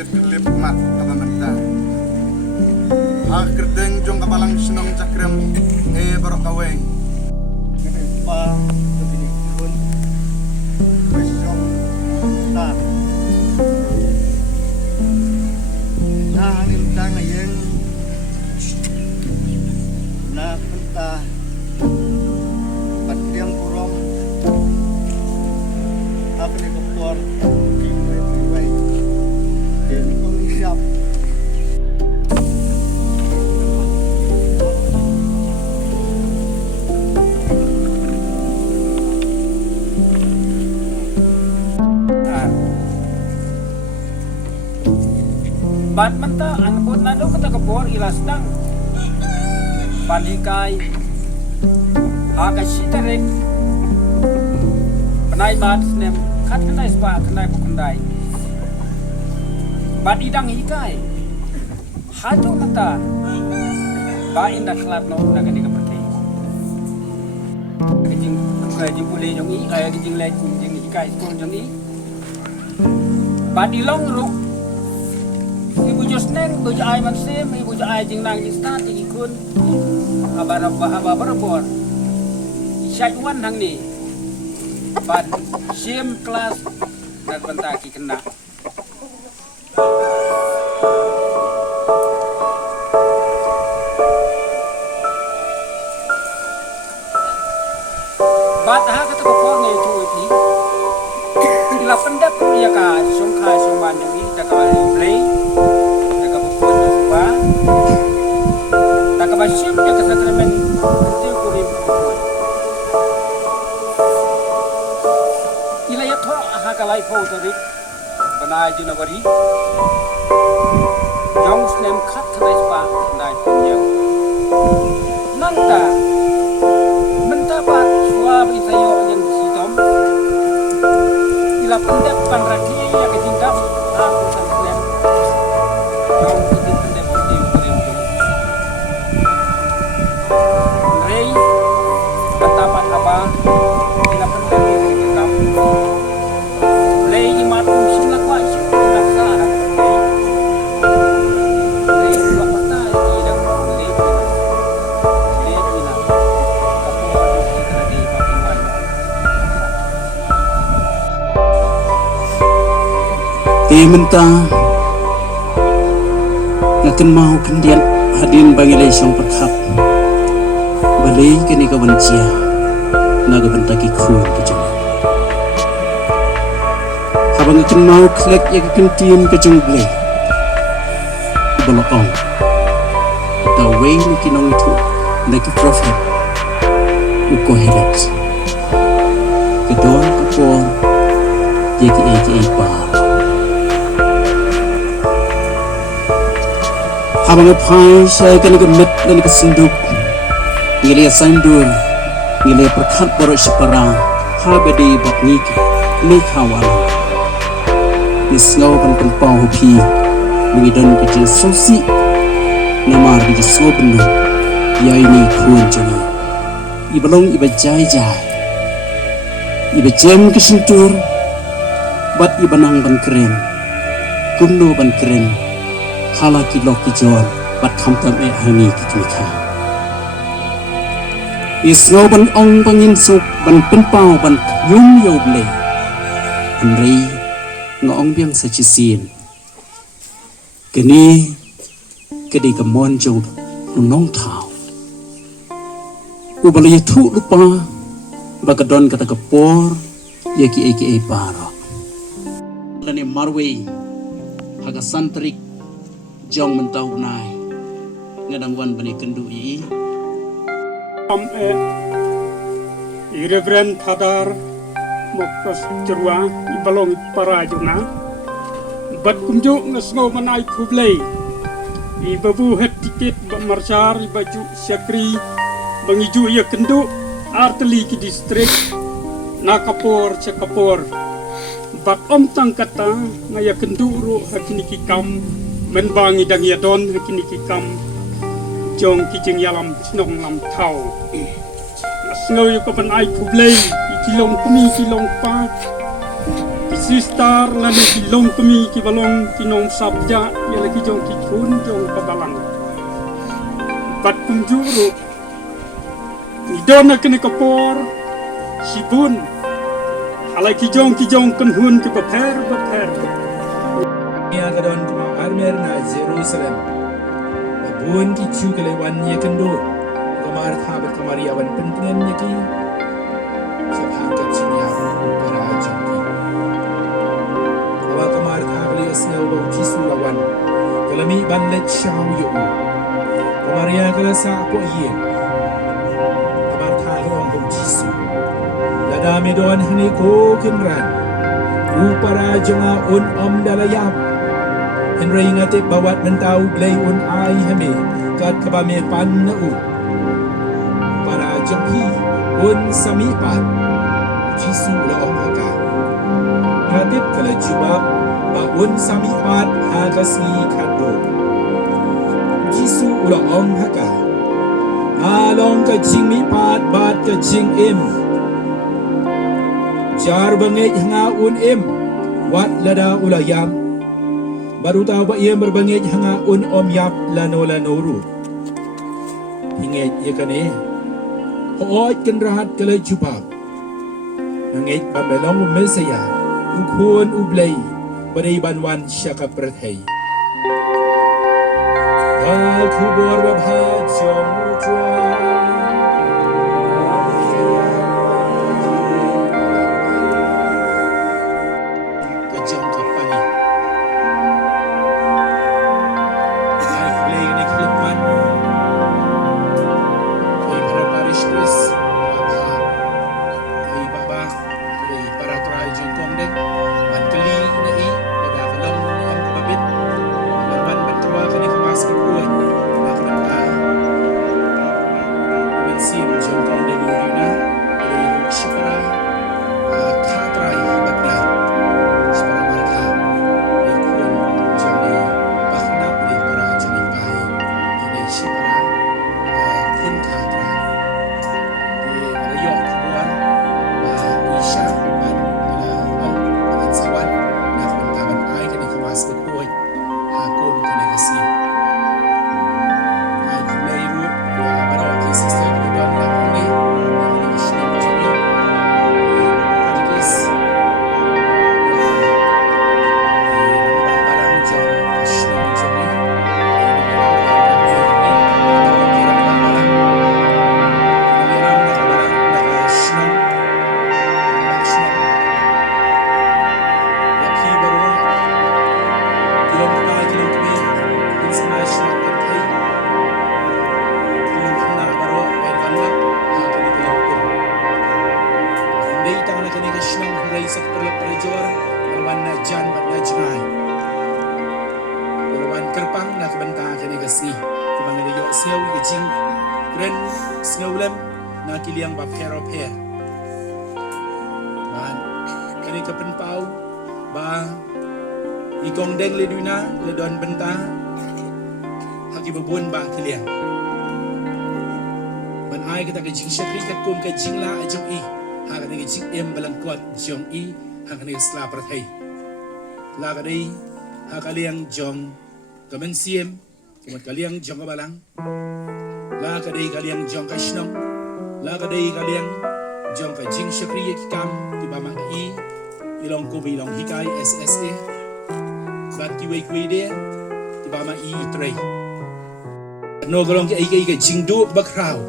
lip mat abamanta akerdeng jong kapalang sinong cakram barok aweng pa pun besong ta na hanim ta ngayon na punta patiang kurong apa ni keluar dan siap Bat menta anbut nado kata kepor ilas dang panikai aga sitarek penai bat snem kat kenai spa kenai bukundai bat idang hikai hatu menta ba indah kelab no naga diga perti kejing pule jong i kejing le jing hikai skon jong i bat ilong ruk ibu Josneng, ibu Jai Mansim, ibu Jai Jingnang Jistat, ikun abah berbor. Syaiwan hang ni, ban sim kelas dan bentaki kena. Bat ha kata kopor ngai cuy pi. Ila pendap dia ka songkai songban ni takal play. Tak kebasyam dia kesakramen kecil kurim. Ila ya tho aha kalai pho tarik banai junawari. Jong snem khat khanai spa nai yang. Nanta menta bat swa bi sayo yang sitom. Ila pendek panraki ya kejingkap aku snem. Jong Batapan abang bila penting rekam lei imat musim lakukan isu naksa lei dua kata tidak lei ina kapal kita di Patimban Menta ngakan mau kendian hadin bagi lei song perkhap balai kini kawan cia naga bentaki khun kejung habang akan mau klek ya kentin kejung blay balong the way ni kinong itu like a prophet uko helat kedon kapor jeki pa habang apai saya kena kemet dan kesenduk Ngili sandur, ngili perkat borok separa, habedi baknik, mikawala. Nisngau kan penpau pi, mengidon kecil sosi, namar di sobenu, ya ini kun jeni. Ibalong iba jai, iba jem kesentur, bat iba nang ban keren, kumno ban keren, halaki lok kijor, bat kamtam hani kikmika. Isngau ban ong bangin suk ban penpau ban yum yoble Andrei ngong biang sachisin kini kedi kamon jong nong thau ubali thu lupa bakadon kata kapor yaki aka parok lani marwe haga santrik jong mentau nai ngadang wan bani kendu i Reverend Father Mokros Jerwa Ibalong Parajuna Bat kumjo ngasngo manai kublay Ibabu het tiket marchar ibaju syakri Bangiju ya kendu arteli ki distrik Nakapor cakapor Bat om tangkata ngaya kendu ro hakini kikam Menbangi dang yadon hakini kikam Jong kijeng yalam snong lam tau Ngau yu kapan ai kublay Ikilong kumi kilong pa sistar lani kilong kami kibalong kinong sabja yala kijong kikun jong pabalang. Bat kumjuro idona kene kapor sibun alai kijong kenhun ke baper. Ia kadon kuma armer na Jerusalem. Babun ki chukale wan ye kendo. Kamar thabat kamari awan pentingan ye ki. Sabhan ka chinya para jangki. Awa kamar thabali asneu bo jisu lawan. Kalami banlet shaw yu. Kamaria kala sa po ye. Kamar thabat bo jisu. Ladami don hani ko kenran. Upara jonga un om dalayap. Henry ngate bawat mentau glay un ai hame kat kabame pan na u. Para jonghi un samipat. Jisu la om haka. Ngatip kala jubab ba un samipat hagasni kado. Jisu la om haka. Along ka jing mi pat bat ka jing im. Jar bangit hanga un im wat lada ulayam baru tahu ba ia berbangit hanga un om yap lano ru hinget ia kane hoot kan rahat kala jubab ngait pabelong mesaya ukun ublay badai banwan syaka perthai aku berbabha jomutwa kiliang bab hero pair. Ban kini kepenpau ba ikong deng le duna le don benta haki babun ba kiliang. Ban ai kita ke jing syakri kat kum ke jing la ajong i ha ka ne jing em balangkot jong i ha ka ne sla prathai. La ka dei ha kaliang jong kamen siem kumat kaliang jong balang. La ka dei kaliang jong ka shnong la ka dei kaliang jong ka jing syakri ki kam ti ba mang i ilong ko bilong hikai SSA bat ki wei kui de ti ba ma i trei no golong ki ai ka jing du ba krau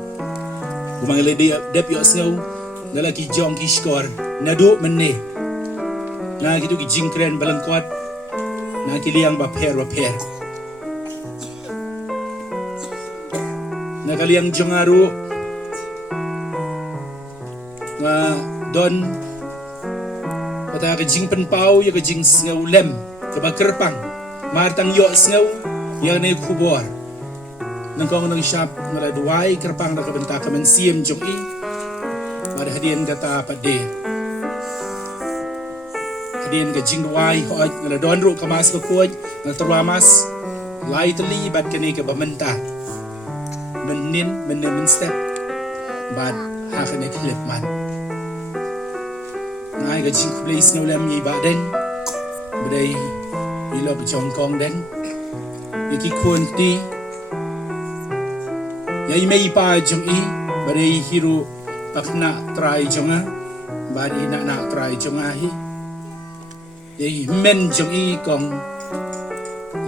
ku mang le de dep yo snow la ki jong ki skor na du menne na ki tu ki jing kren balangkwat na ki liang ba per na kaliang jong aru nga don pata ka jing penpau ya ka jing sngaw lem ka ba kerpang martang yo sngaw ya ne khubor nang kong nang shop ngala duai kerpang da ka benta ka men siem jong i mar hadien kata pade hadien ka jing duai ho ngala don ru ka mas ka kuoj na terwamas lightly bat kene ka bamenta men step bat ha ka ne clip man ngai ga jing place no lam yi ba den badai ilo ba jong kong den yaki kun ti yai mei pa jong i badai hiru pakna try jonga bari na try jonga hi yai men jong i kong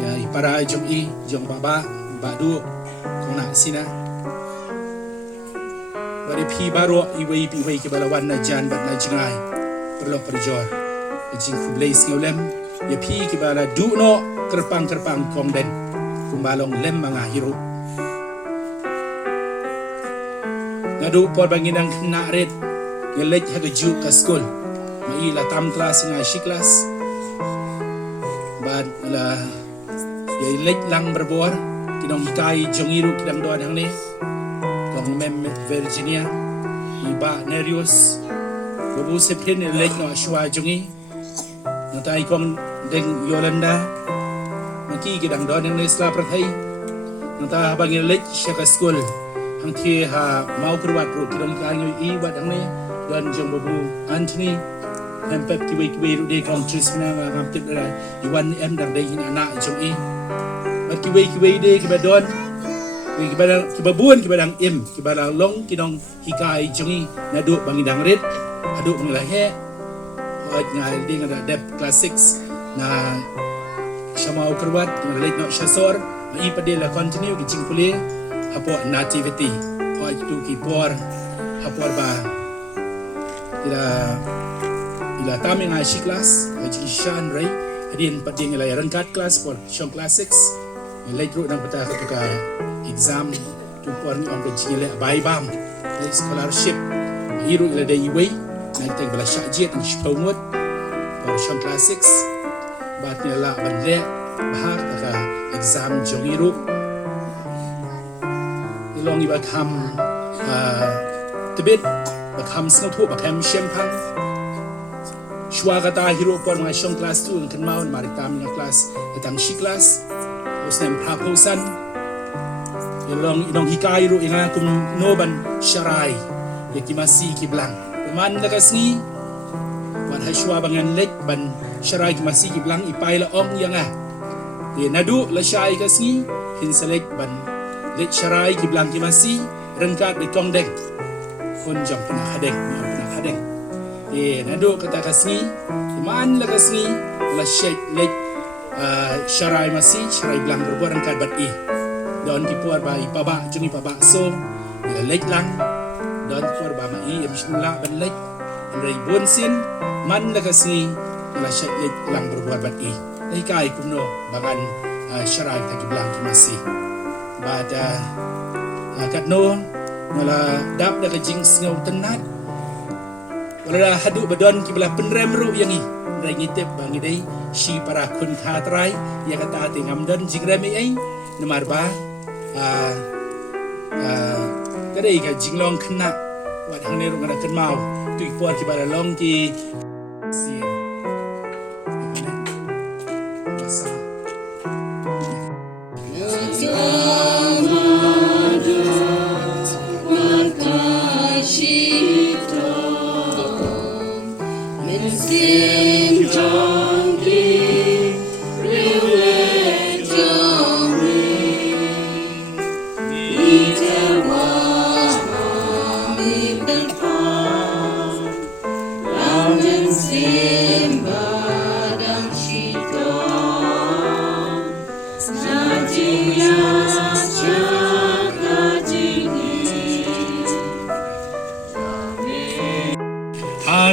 yai para jong i jong ba du kong na sina bari pi baro i wei ke balawan na jan bat na jingai perlo perjor jing ku blaze ngolem ya pi ke bala du no kerpang kong den kumbalong lem mga hiro ngadu por banginang na red ngelej ha ju ka school mai la tam class nga shi class bad la ya lej lang berbor kinong kai jongiru kidang doan hang ni kong mem Virginia iba Nerius babu sepin lej no shwa jongi natai kong deng Yolanda naki kidang doan hang ni sla prathai nata bangin lej shaka school hang thi ha mau kurwat ru kidong kai i wat hang ni dan jong babu Anthony hempep kiwi ru de kong trisna ngam tit ra iwan em dang dei anak jong i bat kiwi de kibadon kibabuan kibadang im kibadang long kinong hikai jongi nadu bangidang red adu nglahe oj ngal ding ada dep class 6 na shamau kerwat ngalek no shasor mai padela continue ki jingpule apo nativity oj tu ki por apor ba ila taming nga shi class oj shan rai adin pading ila rangkat class por shong class 6 ngalek ru nang pata ka exam tu por ni ong jile bai bam scholarship hiru ila dai wei nang teng bala shajet ni shpomot por shong class 6 bat ni la bande bahak ka exam jongiru ilong iba kham tibet bakam snow thu bakam shempang shwa kata hiru por mga shong class 2 kan maun maritam nga class itang shi class usnem praposan ilong inong hikai ru inga kum noban sharai yakimasi kiblang man lagasngi wan hashwa bangan lek ban sharai kimasi kiblang ipai la ong yanga de nadu la shai kasngi hinselek ban lek sharai kiblang kimasi rengkat de kongdek kun jong pernah hadeng nadu kata kasngi man lagasngi la shek lek sharai masi sharai blang berbuat rengkat bat i don kipuar ba ipaba jungi paba so lek lang don kipuar ba mai emshula ban lek rei bonsin man lagasngi la shek lek lang berbuat bat i dai kai kumno bangan sharai ta kiblang kimasi bada kat no ngala dap da jing sngau tenat wala hadu badon kibla penrem ru yangi rai ngitep bangi dai shi para kun khatrai ya kata ati ngamdan jingrami ai namar ba kadai ka jinglong khna wat hang ne ru ngana kan mau tu ipor ki bara long ki si basa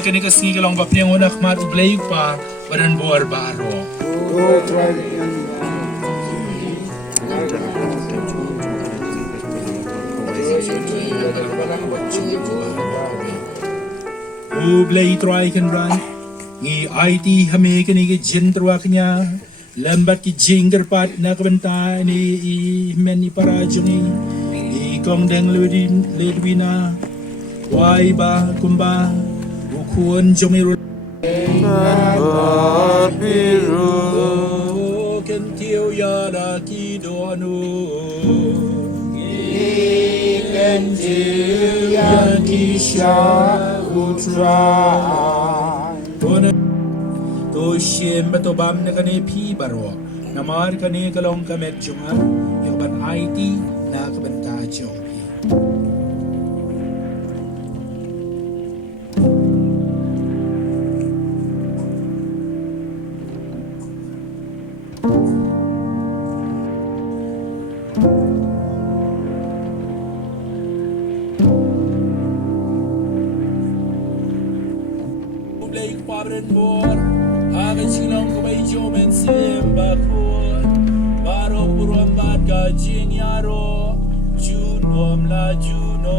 kani kasngi kalong bapniang unak mat ublay pa badan bor baro ublay try kan ran ngi IT hame kani ke jendra kanya lambat ki jinger pat na kabenta ni i men ni para jungi i kong deng ledwina wai ba kumba ukun jomiru biru ken tiu ya da ki donu ken tiu ya ki sha utra Bona to shem bato bam na kani pi baro namar kani kalong kamet junga yung ban IT na kabanta jong pi Blake pabren bor aga chilong ko bay jomen sim bakor baro buruan bad ga jinyaro junom la juno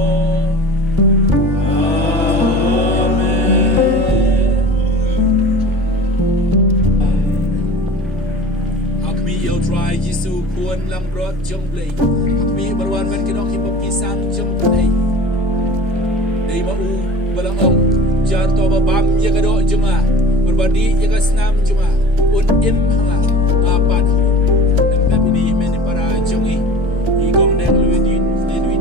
amen akmi yo try jisu kuan lang brot jong Blake akmi barwan man kinok hipop kisang jong play dei ba u balang ong jar to ba bam ya kado juma berbadi ya ka snam juma un im hanga apan nem pep ini men para jongi i gong deng luin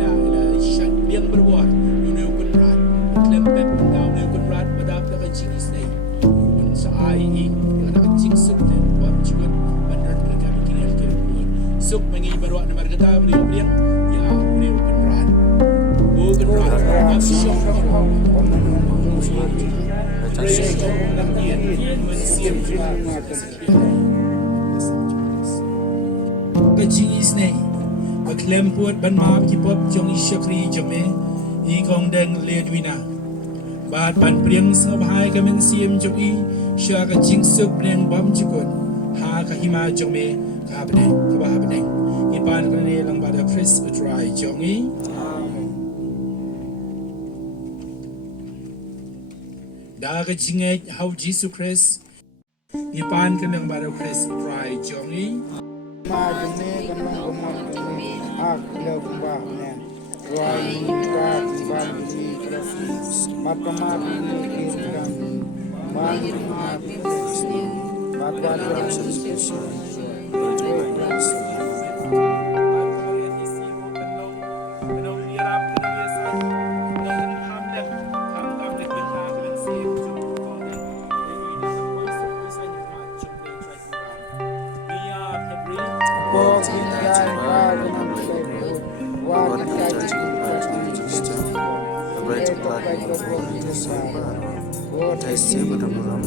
na la shat biang berbuat ini kun rat klem pep daw ne kun rat badap la ka ching snai un sa ai i na ka ching sup ne bam chuan bandar ka ka kinel ke sup mengi berbuat na marga ta bri biang ya ne kun rat bu kun rat am shok Kecing isnei, baklem puat ban maaf kipop jong isyakri jome, ikong deng ledwina. Bat ban priang sabhai kamen siem jong i, sya kecing sup priang bam jukun, ha kahima jome kabadeng kabahadeng. Ipan kene lang bada Chris utrai jong i. Da kecing hau Jesus Christ. Ipan kene lang bada Chris utrai jong i. Ma jene kanang umar jene ak le kumba ne wai ka kumba ni krasi matama ni kirkan man ma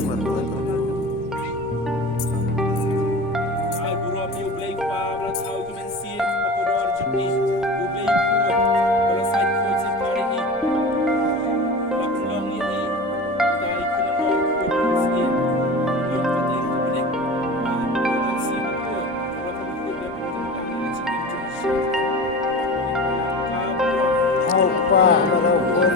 matwa Ai buram ni ublay pa para tau ke mensi makodor jukni ublay kuat para sai kuat si pare ni lapulong ni dai kuna mo kuat skin yung patay ko bnek mensi makodor para pamukul na pagtanggang na chicken juice Hau pa marau pun